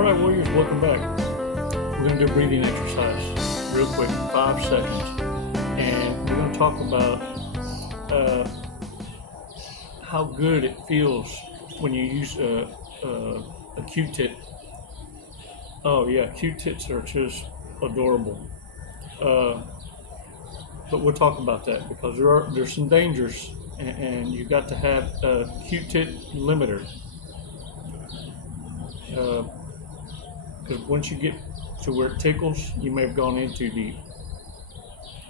All right, warriors, welcome back. We're going to do a breathing exercise real quick, 5 seconds. And we're going to talk about how good it feels when you use a Q-tit. Oh yeah, Q-tits are just adorable. But we'll talk about that because there's some dangers, and you got to have a Q-tit limiter. Because once you get to where it tickles, you may have gone in too deep.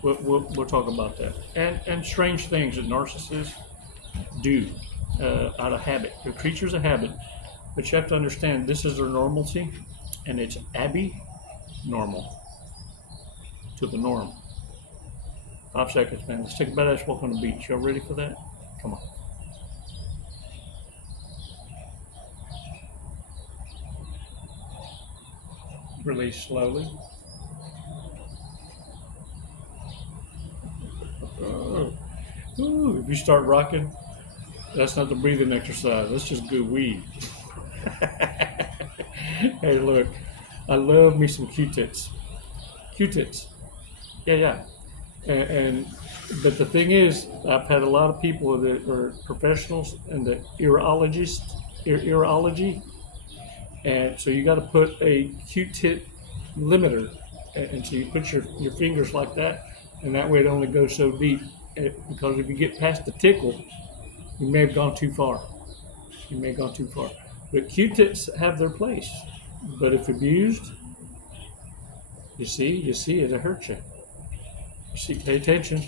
We'll talk about that. And strange things that narcissists do out of habit. They're creatures of habit, but you have to understand this is their normalcy, and it's abnormal to the norm. 5 seconds, man. Let's take a badass walk on the beach. Y'all ready for that? Come on. Release slowly. Ooh, if you start rocking, that's not the breathing exercise. That's just good weed. Hey, look, I love me some Q-tits. Q-tits. Yeah. But the thing is, I've had a lot of people that are professionals in the urology, and so you got to put a Q-tit limiter, and so you put your fingers like that, and that way it only goes so deep. Because if you get past the tickle, you may have gone too far. But Q-tits have their place. But if abused, you see, it'll hurt you. You see, pay attention.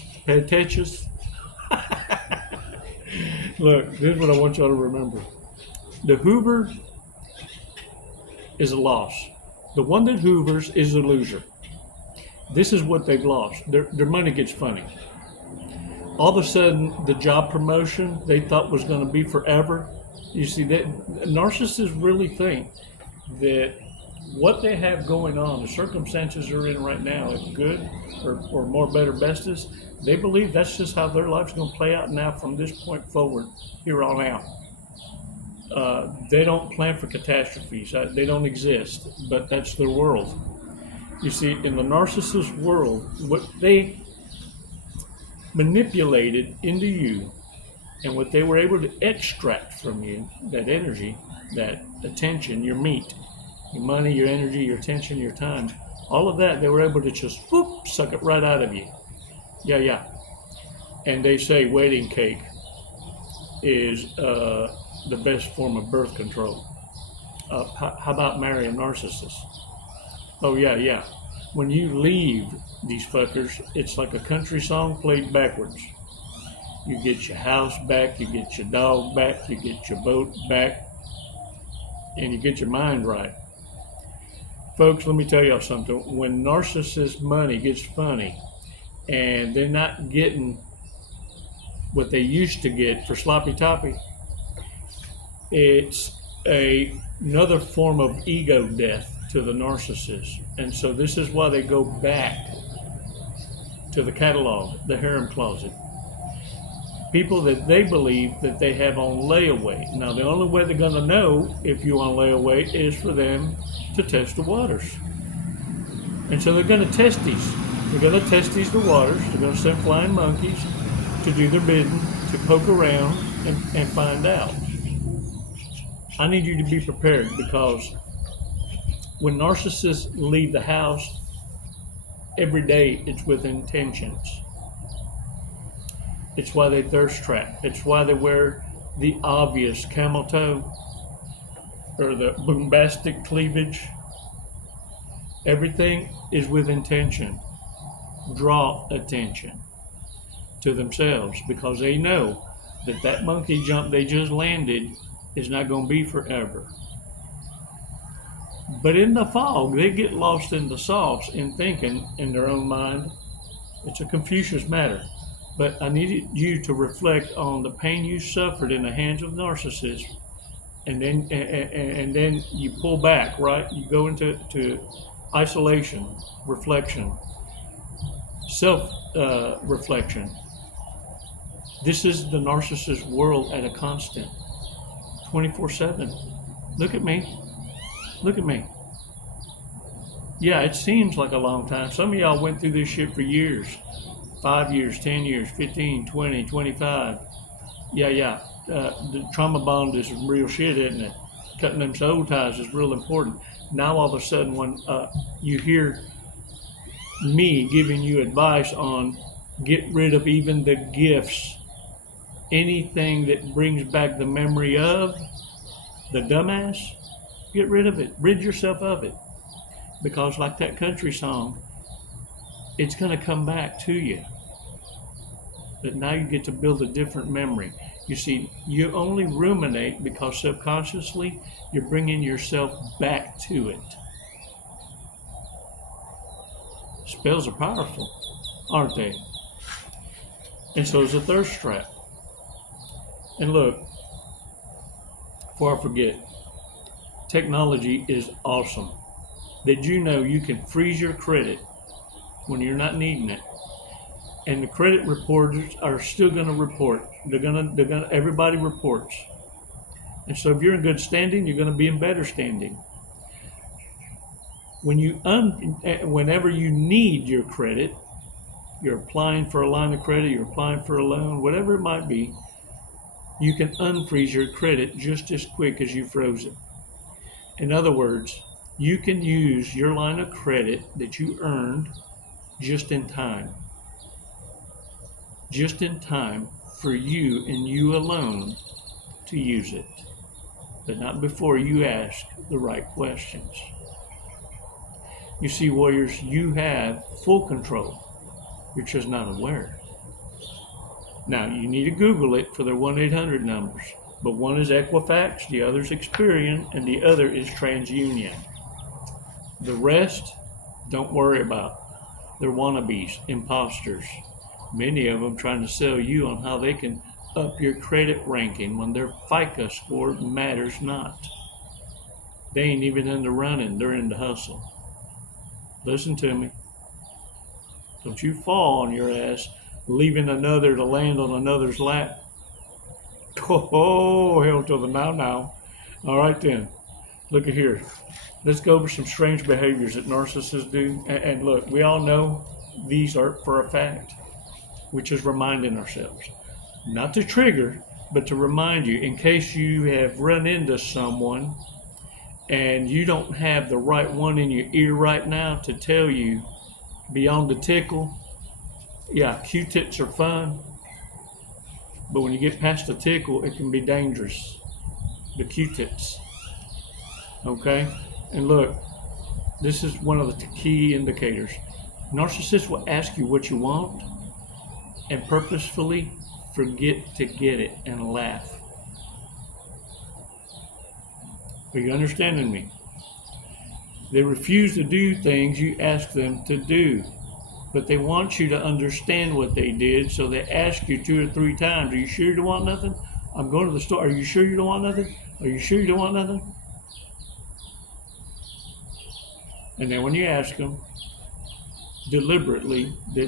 Look, this is what I want y'all to remember. The Hoover is a loss. The one that hoovers is a loser. This is what they've lost. Their money gets funny. All of a sudden, the job promotion they thought was going to be forever. You see, that narcissists really think that what they have going on, the circumstances they're in right now, is good or more better bestest. They believe that's just how their life's going to play out now from this point forward, here on out. They don't plan for catastrophes. They don't exist, but that's their world. You see, in the narcissist world, what they manipulated into you and what they were able to extract from you, that energy, that attention, your meat, your money, your energy, your attention, your time, all of that, they were able to just whoop, suck it right out of you. Yeah. And they say wedding cake is the best form of birth control. How about marry a narcissist? Oh yeah. When you leave these fuckers, it's like a country song played backwards. You get your house back, you get your dog back, you get your boat back, and you get your mind right. Folks, let me tell y'all something. When narcissist money gets funny and they're not getting what they used to get for sloppy toppy, it's another form of ego death to the narcissist. And so this is why they go back to the catalog, the harem closet. People that they believe that they have on layaway. Now, the only way they're going to know if you're on layaway is for them to test the waters. And so they're going to test these. They're going to test the waters. They're going to send flying monkeys to do their bidding, to poke around and find out. I need you to be prepared, because when narcissists leave the house, every day it's with intentions. It's why they thirst trap. It's why they wear the obvious camel toe or the bombastic cleavage. Everything is with intention. Draw attention to themselves, because they know that monkey jump they just landed is not going to be forever. But in the fog, they get lost in the sauce in thinking in their own mind. It's a Confucius matter. But I needed you to reflect on the pain you suffered in the hands of narcissists, and then you pull back, right? You go into isolation, reflection, self-reflection. This is the narcissist world at a constant, 24/7. Look at me. Yeah, it seems like a long time. Some of y'all went through this shit for years. 5 years, 10 years, 15, 20, 25. Yeah. The trauma bond is real shit, isn't it? Cutting them soul ties is real important. Now all of a sudden when you hear me giving you advice on get rid of even the gifts, anything that brings back the memory of the dumbass, get rid of it. Rid yourself of it. Because like that country song, it's going to come back to you. But now you get to build a different memory. You see, you only ruminate because subconsciously you're bringing yourself back to it. Spells are powerful, aren't they? And so is a thirst trap. And look, before I forget, technology is awesome. Did you know you can freeze your credit when you're not needing it? And the credit reporters are still going to report. Everybody reports. And so if you're in good standing, you're going to be in better standing. Whenever you need your credit, you're applying for a line of credit, you're applying for a loan, whatever it might be, you can unfreeze your credit just as quick as you froze it. In other words, you can use your line of credit that you earned just in time. Just in time for you and you alone to use it, but not before you ask the right questions. You see, warriors, you have full control. You're just not aware. Now, you need to Google it for their 1-800 numbers, but one is Equifax, the other is Experian, and the other is TransUnion. The rest, don't worry about. They're wannabes, imposters. Many of them trying to sell you on how they can up your credit ranking when their FICO score matters not. They ain't even in the running, they're in the hustle. Listen to me. Don't you fall on your ass, leaving another to land on another's lap. Oh, hell to the now. All right then, look at here. Let's go over some strange behaviors that narcissists do. And look, we all know these are for a fact, which is reminding ourselves. Not to trigger, but to remind you in case you have run into someone and you don't have the right one in your ear right now to tell you beyond the tickle. Yeah, QueTits are fun, but when you get past the tickle, it can be dangerous. The QueTits. Okay? And look, this is one of the key indicators. Narcissists will ask you what you want and purposefully forget to get it and laugh. Are you understanding me? They refuse to do things you ask them to do, but they want you to understand what they did, so they ask you 2 or 3 times, are you sure you don't want nothing? I'm going to the store. Are you sure you don't want nothing? Are you sure you don't want nothing? And then when you ask them, deliberately, they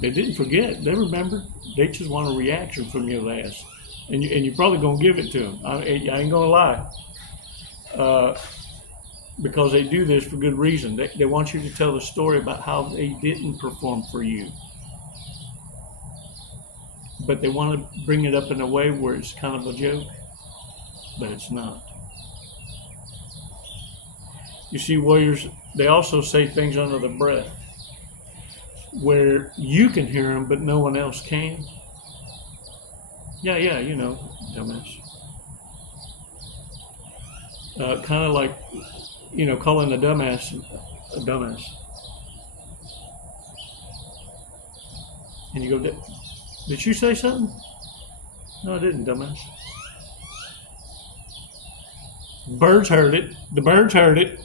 didn't forget. They remembered. They just want a reaction from your ass. And you're probably going to give it to them. I ain't going to lie. Because they do this for good reason. They want you to tell the story about how they didn't perform for you. But they want to bring it up in a way where it's kind of a joke, but it's not. You see, warriors, they also say things under the breath where you can hear them, but no one else can. Yeah, you know, dumbass. Kind of like, you know, calling a dumbass a dumbass. And you go, did you say something? No, I didn't, dumbass. Birds heard it. The birds heard it.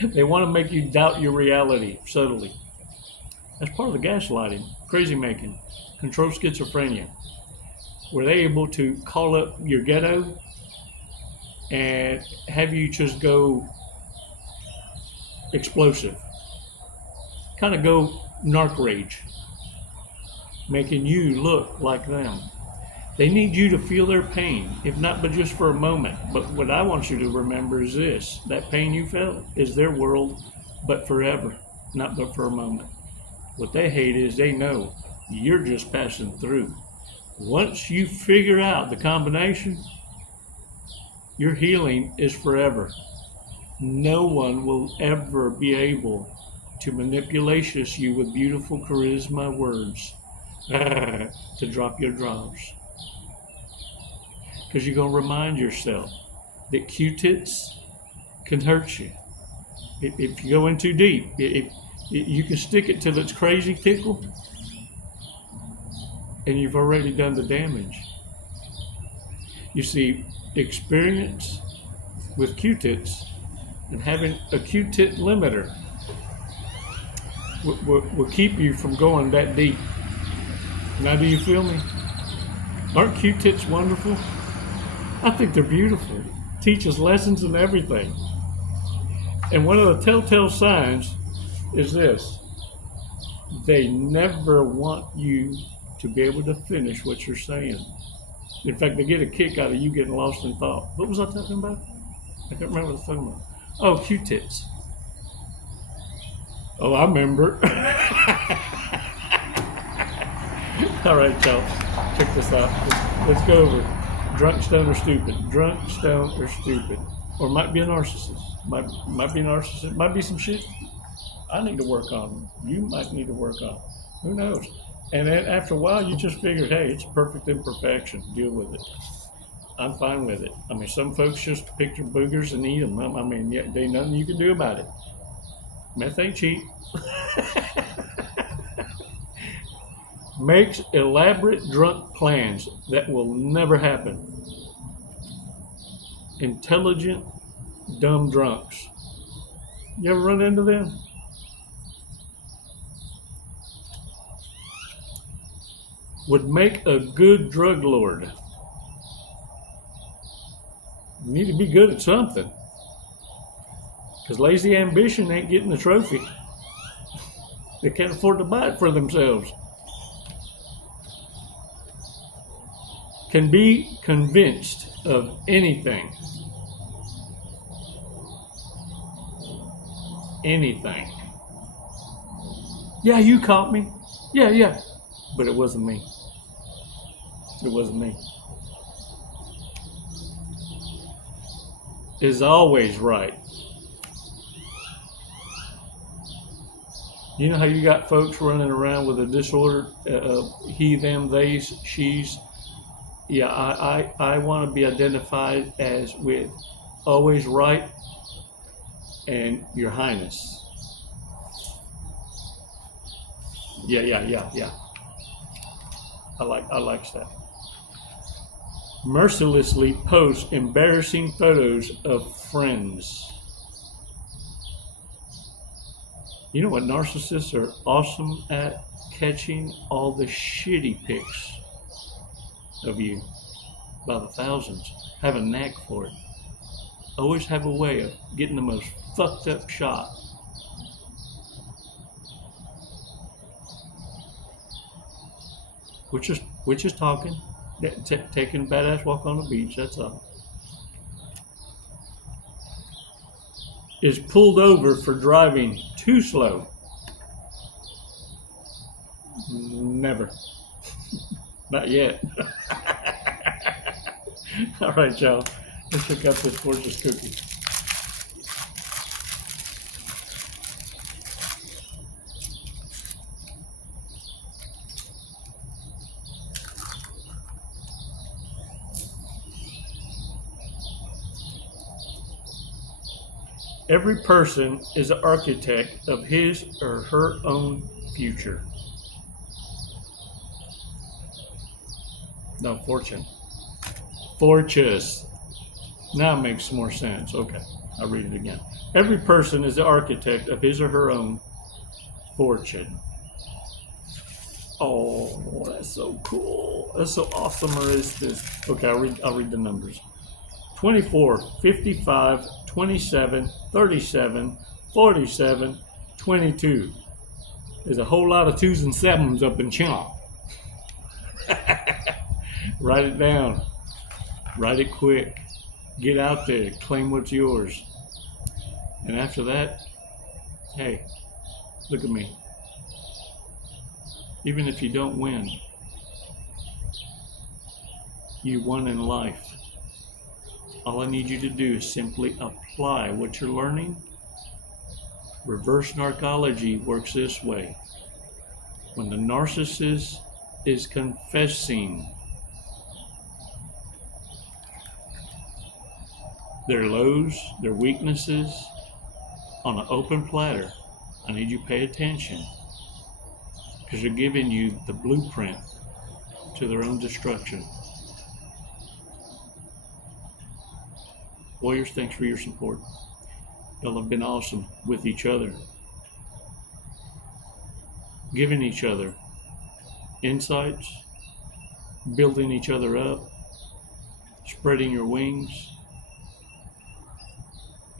They want to make you doubt your reality subtly. That's part of the gaslighting, crazy making, controlled schizophrenia. Were they able to call up your ghetto and have you just go explosive? Kind of go narc rage, making you look like them. They need you to feel their pain, if not but just for a moment. But what I want you to remember is this: that pain you felt is their world but forever, not but for a moment. What they hate is they know you're just passing through. Once you figure out the combination, your healing is forever. No one will ever be able to manipulate you with beautiful charisma words to drop your drawers. Because you're going to remind yourself that QueTits can hurt you. If you go in too deep, you can stick it till it's crazy tickle, and you've already done the damage. You see, experience with QueTits and having a QueTit limiter will keep you from going that deep. Now, do you feel me? Aren't QueTits wonderful? I think they're beautiful. Teach us lessons and everything. And one of the telltale signs is this: they never want you to be able to finish what you're saying. In fact, they get a kick out of you getting lost in thought. What was I talking about? I can't remember what I was talking about. Oh, QueTits. Oh, I remember. All right, y'all. Check this out. Let's go over drunk, stoned, or stupid. Drunk, stoned, or stupid. Or might be a narcissist. Might be a narcissist. Might be some shit I need to work on. You might need to work on. Who knows? And then after a while, you just figure, hey, it's perfect imperfection. Deal with it. I'm fine with it. I mean, some folks just pick their boogers and eat them. I mean, yeah, there ain't nothing you can do about it. Meth ain't cheap. Makes elaborate drunk plans that will never happen. Intelligent, dumb drunks. You ever run into them? Would make a good drug lord. You need to be good at something. Because lazy ambition ain't getting the trophy. They can't afford to buy it for themselves. Can be convinced of anything. Anything. Yeah, you caught me. Yeah. But it wasn't me. It wasn't me. Is always right. You know how you got folks running around with a disorder, he, them, they, she's. Yeah, I want to be identified as with always right and your highness. Yeah. I like that. Mercilessly post embarrassing photos of friends. You know what narcissists are awesome at? Catching all the shitty pics of you by the thousands. Have a knack for it. Always have a way of getting the most fucked up shot. We're just talking, taking a badass walk on the beach, that's all. Is pulled over for driving too slow. Never. Not yet. All right, y'all. Let's check out this gorgeous cookie. Every person is an architect of his or her own future. No, fortune. Fortunes. Now it makes more sense. Okay, I'll read it again. Every person is the architect of his or her own fortune. Oh, that's so cool. That's so awesome. Or is this? Okay, I'll read the numbers. 24, 55, 27, 37, 47, 22. There's a whole lot of 2s and 7s up in chomp. Write it down. Write it quick. Get out there. Claim what's yours. And after that, Hey, look at me. Even if you don't win, you won in life. All I need you to do is simply apply what you're learning. Reverse narcology works this way. When the narcissist is confessing their lows, their weaknesses on an open platter, I need you to pay attention, because they're giving you the blueprint to their own destruction. Warriors, thanks for your support. Y'all have been awesome with each other, giving each other insights, building each other up, spreading your wings,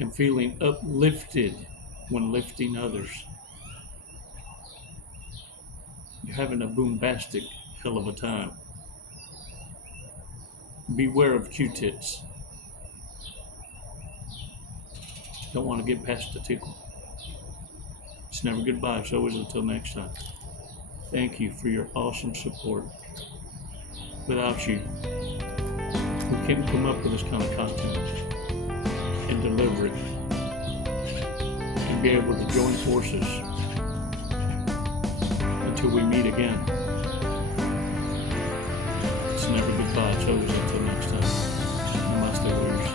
and feeling uplifted when lifting others. You're having a boombastic hell of a time. Beware of QueTits. Don't want to get past the tickle. It's never goodbye, it's always until next time. Thank you for your awesome support. Without you, we can't come up with this kind of content and deliver it and be able to join forces until we meet again. It's never goodbye, it's always until next time. Namaste, warriors.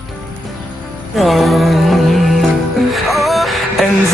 And